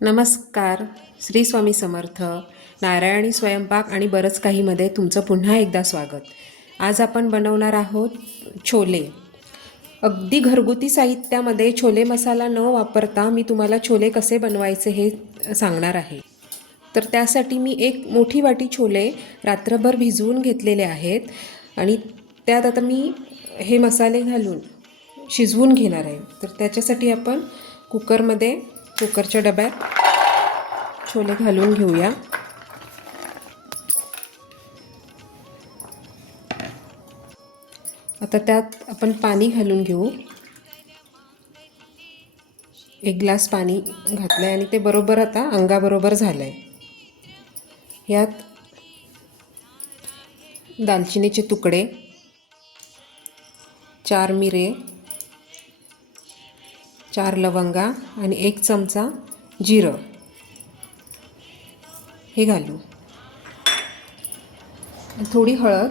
नमस्कार. श्री स्वामी समर्थ. नारायणी स्वयंपाक आणि बरंच काहीमध्ये तुमचं पुन्हा एकदा स्वागत. आज आपण बनवणार आहोत छोले. अगदी घरगुती साहित्यामध्ये छोले मसाला न वापरता मी तुम्हाला छोले कसे बनवायचे हे सांगणार आहे. तर त्यासाठी मी एक मोठी वाटी छोले रात्रभर भिजवून घेतलेले आहेत आणि त्यात आता मी हे मसाले घालून शिजवून घेणार आहे. तर त्याच्यासाठी आपण कुकरच्या डब्यात छोले घालून घेऊया. आता त्यात आपण पाणी घालून घेऊ. 1 ग्लास पाणी घातलं आहे आणि ते बरोबर आता अंगाबरोबर झालं आहे. यात दालचिनीचे तुकडे, 4 मिरे, 4 लवंगा आणि 1 चमचा जिरं हे घालू. थोडी हळद,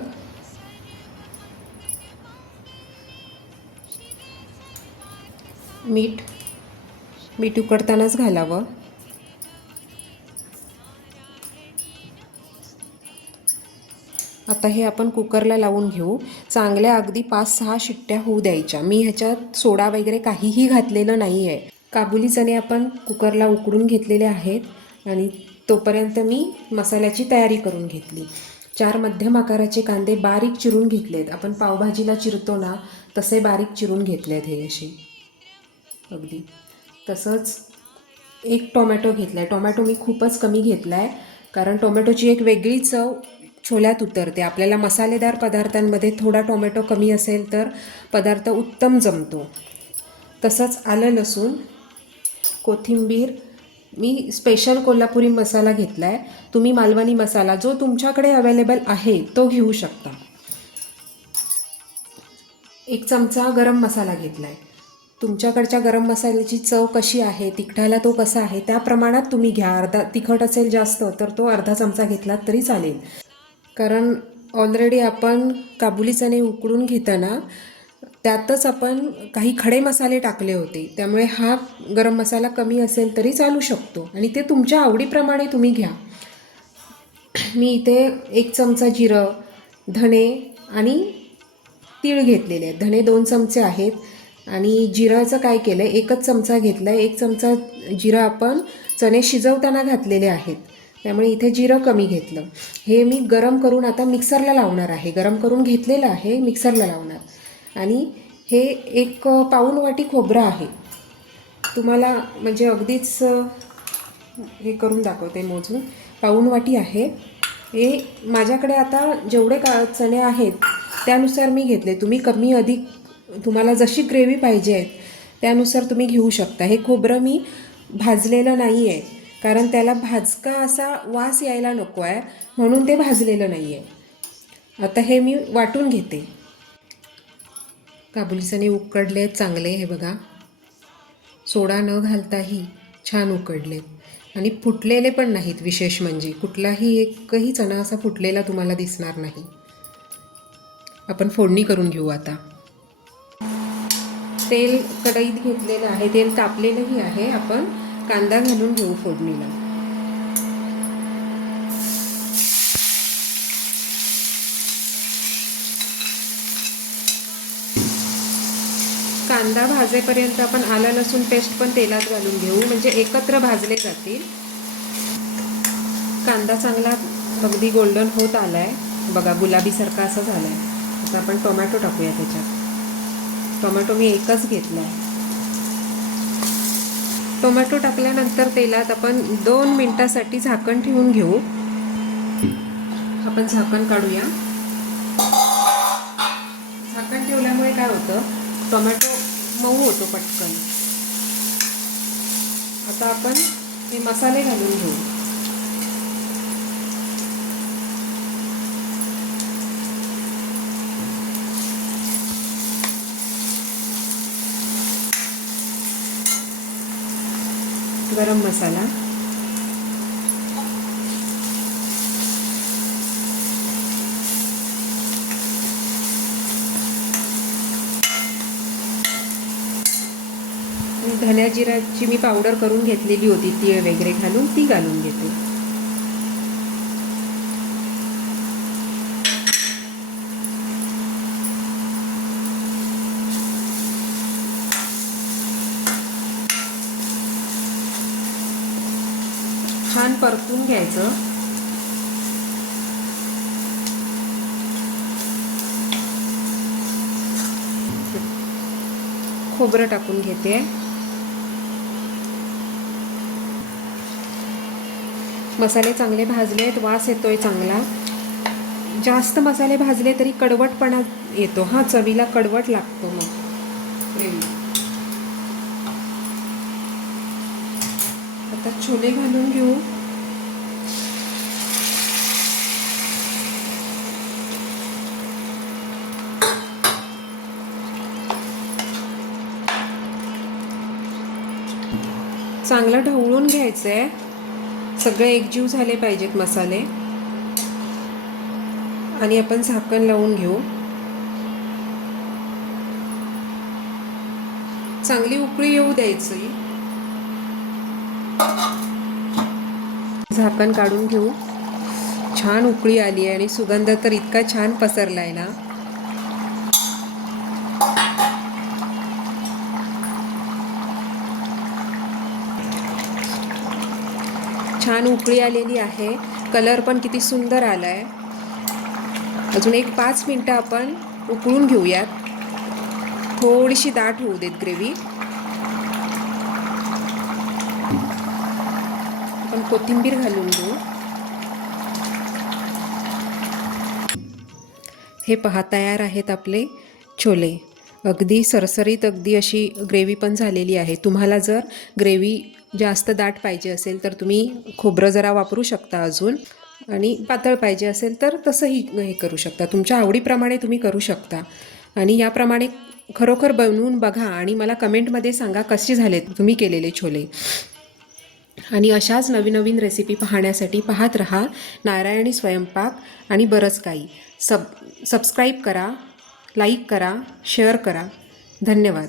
मीठ उकडतानाच घालावं. आता हे आपण कुकरला लावून घेऊ. चांगल्या अगदी 5-6 शिट्ट्या होऊ द्यायच्या. मी ह्याच्यात सोडा वगैरे काहीही घातलेलं नाही आहे. काबुली चणे आपण कुकरला उकडून घेतलेले आहेत आणि तोपर्यंत मी मसाल्याची तयारी करून घेतली. 4 मध्यम आकाराचे कांदे बारीक चिरून घेतलेत. आपण पावभाजीला चिरतो ना तसे बारीक चिरून घेतलेत हे असे अगदी. तसंच 1 टोमॅटो घेतला आहे. टोमॅटो मी खूपच कमी घेतला आहे कारण टोमॅटोची एक वेगळी चव छोल्यात उतरते. आपल्याला मसालेदार पदार्थांमध्ये थोडा टोमॅटो कमी असेल तर पदार्थ उत्तम जमतो. तसंच आलं, लसूण, कोथिंबीर. मी स्पेशल कोल्हापुरी मसाला घेतला आहे. तुम्ही मालवणी मसाला जो तुमच्याकडे अवेलेबल आहे तो घेऊ शकता. 1 चमचा गरम मसाला घेतला आहे. तुमच्याकडच्या गरम मसाल्याची चव कशी आहे, तिखटाला तो कसा आहे त्या प्रमाणात तुम्ही घ्या. अर्धा तिखट असेल जास्त तर तो अर्धा चमचा घेतलात तरी चालेल. कारण ऑलरेडी आपण काबुली चणे उकडून घेताना त्यातच आपण काही खडे मसाले टाकले होते. त्यामुळे हा गरम मसाला कमी असेल तरी चालू शकतो आणि ते तुमच्या आवडीप्रमाणे तुम्ही घ्या. मी इथे 1 चमचा जिरं, धणे आणि तीळ घेतलेले आहेत. धणे 2 चमचे आहेत आणि जिराचं काय केलं आहे 1च चमचा घेतला आहे. 1 चमचा जिरं आपण चणे शिजवताना घातलेले आहेत त्यामुळे इथे जिरं कमी घेतलं. हे मी गरम करून आता मिक्सरला लावणार आहे. गरम करून घेतलेलं आहे, मिक्सरला लावणार. आणि हे 1 पाऊण वाटी खोबरं आहे. तुम्हाला म्हणजे अगदीच हे करून दाखवते मोजून. पाऊण वाटी आहे. हे माझ्याकडे आता जेवढे चणे आहेत त्यानुसार मी घेतले. तुम्ही कमी अधिक तुम्हाला जशी ग्रेव्ही पाहिजे आहे त्यानुसार तुम्ही घेऊ शकता. हे खोबरं मी भाजलेलं नाही आहे कारण त्याला भाजका असा वास यायला नको आहे म्हणून ते भाजलेलं नाही आहे. आता हे मी वाटून घेते. काबुली चणे उकडले चांगले. हे बघा, सोडा न घालताही छान उकडलेत आणि फुटलेले पण नाहीत. विशेष म्हणजे कुठलाही एकही चणा असा फुटलेला तुम्हाला दिसणार नाही. आपण फोडणी करून घेऊ. आता तेल कढईत घेतलेलं आहे, तेल तापलेलंही आहे. आपण कांदा घालून घेऊ फोडणीला. कांदा भाजेपर्यंत आपण आलं लसूण पेस्ट पण तेलात घालून घेऊ म्हणजे एकत्र भाजले जातील. कांदा चांगला अगदी गोल्डन होत आला आहे बघा, गुलाबीसारखा असं झाला आहे. आता आपण टोमॅटो टाकूया त्याच्यात. टोमॅटो मी 1च घेतला आहे. टोमॅटो टाकल्यानंतर तेलात आपण 2 मिनिटासाठी झाकण ठेवून घेऊ. आपण झाकण काढूया. झाकण ठेवल्यामुळे काय होतं, टोमॅटो मऊ होतो पटकन. आता आपण हे मसाले घालून घेऊ. गरम मसाला, धन्या जिरा कोथिंबीराची मी पावडर करून घेतलेली होती, तीळ वगैरे घालून ती घालून घेते. छान परतून घ्यायचं. खोबरं टाकून घेते. मसाले चांगले भाजले आहेत, वास येतोय चांगला. जास्त मसाले भाजले तरी कडवटपणा येतो. हा, चवीला कडवट लागतो मग ग्रेव्ही. आता छोले घालून घेऊ. चांगलं ढवळून घ्यायचंय. सगळे एकजीव झाले पाहिजेत मसाले. आणि आपण झाकण लावून घेऊ. चांगली उकळी येऊ द्यायची. झाकण काढून घेऊ. छान उकळी आली आहे आणि सुगंध तर इतका छान पसरलाय ना. छान उकळी आलेली आहे. कलर पण किती सुंदर आलाय. अजून एक 5 मिनिटं आपण उकळून घेऊयात. थोडीशी दाट होऊ देत ग्रेव्ही. आपण कोथिंबीर घालून घेऊ. हे पहा, तयार आहेत आपले छोले. अगदी सरसरीत, अगदी अशी ग्रेव्ही पण झालेली आहे. तुम्हाला जर ग्रेव्ही जास्त दाट पाहिजे असेल तर तुम्ही खोबरं जरा वापरू शकता अजून, आणि पातळ पाहिजे असेल तर तसंही हे करू शकता. तुमच्या आवडीप्रमाणे तुम्ही करू शकता. आणि याप्रमाणे खरोखर बनवून बघा आणि मला कमेंटमध्ये सांगा कसे झालेत तुम्ही केलेले छोले. आणि अशाच नवीन नवीन रेसिपी पाहण्यासाठी पाहत रहा नारायणी स्वयंपाक आणि बरंच काही. सबस्क्राईब करा, लाईक करा, शेअर करा. धन्यवाद.